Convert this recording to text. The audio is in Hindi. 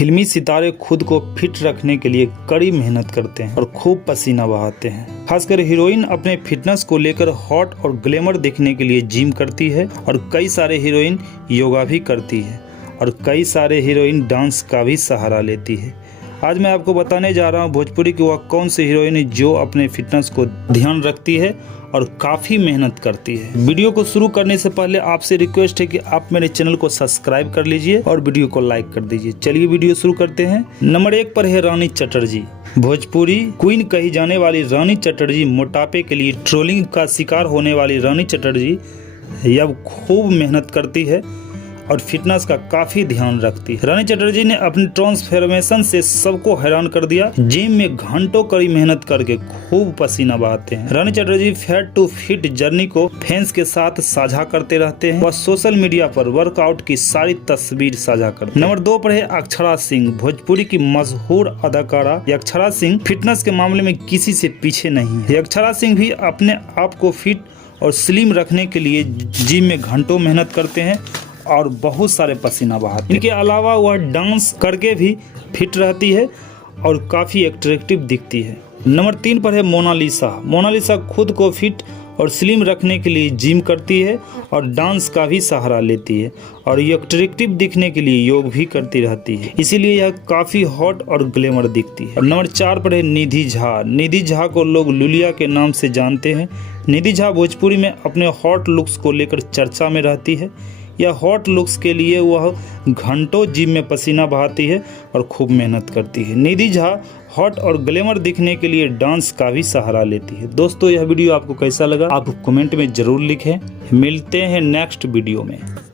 फिल्मी सितारे खुद को फिट रखने के लिए कड़ी मेहनत करते हैं और खूब पसीना बहाते हैं। खासकर हीरोइन अपने फिटनेस को लेकर हॉट और ग्लैमर दिखने के लिए जिम करती है और कई सारे हीरोइन योगा भी करती है और कई सारे हीरोइन डांस का भी सहारा लेती है। आज मैं आपको बताने जा रहा हूँ भोजपुरी की वह कौन सी हीरोइन जो अपने फिटनेस को ध्यान रखती है और काफ़ी मेहनत करती है। वीडियो को शुरू करने से पहले आपसे रिक्वेस्ट है कि आप मेरे चैनल को सब्सक्राइब कर लीजिए और वीडियो को लाइक कर दीजिए। चलिए वीडियो शुरू करते हैं। नंबर 1 पर है रानी चटर्जी। भोजपुरी क्वीन कही जाने वाली रानी चटर्जी मोटापे के लिए ट्रोलिंग का शिकार होने वाली रानी चटर्जी अब खूब मेहनत करती है और फिटनेस का काफी ध्यान रखती है। रानी चटर्जी ने अपनी ट्रांसफॉर्मेशन से सबको हैरान कर दिया। जिम में घंटों कड़ी मेहनत करके खूब पसीना बहाते हैं। Rani Chatterjee fat to fit journey को फैंस के साथ साझा करते रहते हैं। वह सोशल मीडिया पर वर्कआउट की सारी तस्वीर साझा करते हैं। नंबर 2 पर है अक्षरा सिंह। भोजपुरी की मशहूर अदाकारा अक्षरा सिंह फिटनेस के मामले में किसी से पीछे नहीं है। अक्षरा सिंह भी अपने आप को फिट और स्लिम रखने के लिए जिम में घंटों मेहनत करते हैं और बहुत सारे पसीना बहाते हैं। इनके अलावा वह डांस करके भी फिट रहती है और काफ़ी अट्रैक्टिव दिखती है। नंबर 3 पर है मोनालिसा। मोनालिसा खुद को फिट और स्लिम रखने के लिए जिम करती है और डांस का भी सहारा लेती है और ये अट्रैक्टिव दिखने के लिए योग भी करती रहती है, इसीलिए यह काफ़ी हॉट और ग्लैमर दिखती है। नंबर 4 पर है निधि झा। निधि झा को लोग लुलिया के नाम से जानते हैं। निधि झा भोजपुरी में अपने हॉट लुक्स को लेकर चर्चा में रहती है। यह हॉट लुक्स के लिए वह घंटों जिम में पसीना बहाती है और खूब मेहनत करती है। निधि झा हॉट और ग्लैमर दिखने के लिए डांस का भी सहारा लेती है। दोस्तों, यह वीडियो आपको कैसा लगा आप कमेंट में जरूर लिखें। मिलते हैं नेक्स्ट वीडियो में।